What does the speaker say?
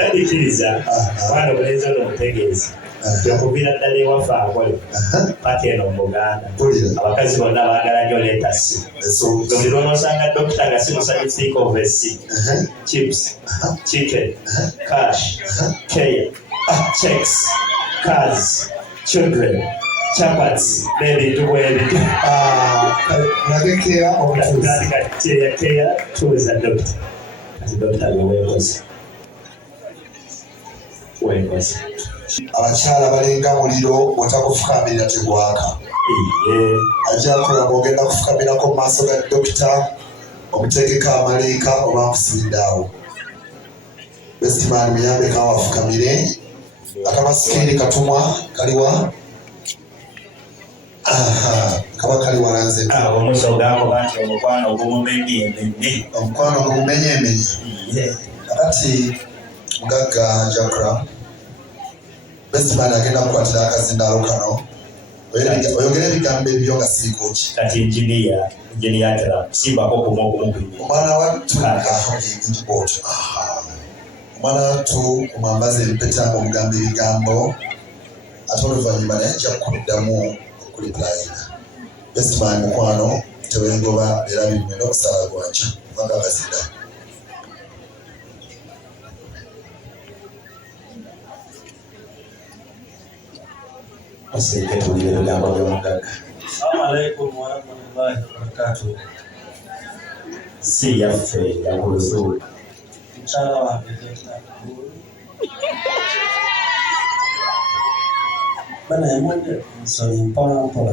Dadikiriza mwana omulenzi ono omutegeezi yakuviira ddala ewaffe akole pati eno mu Buganda abakazi bonna baagala nnyo letasi buli lw'onosanga dokita nga simusabye think of a C chips chicken cash care checks cars children chapats n'ebintu bwebityo nagekera keya tuuza dokita kati dokita lweweekoze weekoze abakyala balenga muliro bw'otagufukamirira tegwaka ajja kulaba ogenda kufukamirako mu maaso ga dokita omuteekeko amaleeka oba nkusibiddeawo bestiman muyambeko awafukamire akamasikiri katumwa kaliwa kaba kali walanze omuso gakoba nti omukwano ogumumenye emenye kakati mugagga Acram bestiman agenda kukwatira akazindaalo kano oyogera ebigambo ebyo nga sirikoki kati engineer Acram simbako ogumu omwana wattu omwana wattu omwambaza empeta ng'omugamba ebigambo ate oluvannyuma naye ajja kuddamu okulipulayina bestiman mukwano tewengoba era birume n'okusala gwanca kubanga akazindaalo aseke tulire ebigambo by'omugagga. Assalamu alaikum warahmatullahi wabarakatuh. Si yaffe ya Kuluthum. Mukyala wange bana yamonde nsoli mpola mpola.